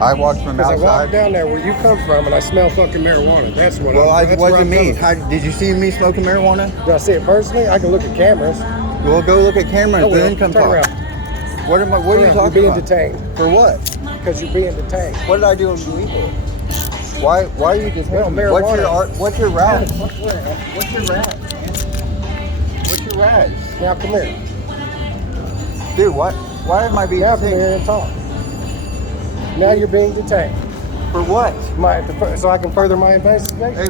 I walked from Because I walked outside. down there where you come from and I smell fucking marijuana. That's what Well, that's it where wasn't I'm me. coming How, did you see me smoking marijuana? from. Do I see it personally? I can look at cameras. Well, go look at cameras, I will. then come Turn talk. around. What am I? What Turn are you around. talking You're being about? detained. For what? Because you're being detained. What did I do illegal? Why are you detaining Well, me? marijuana. What's your route? What's your route? What's your route? Now come here. Dude, why am I being Now come detained? here and talk. Now you're being detained. For what? So I can further my investigation. Hey,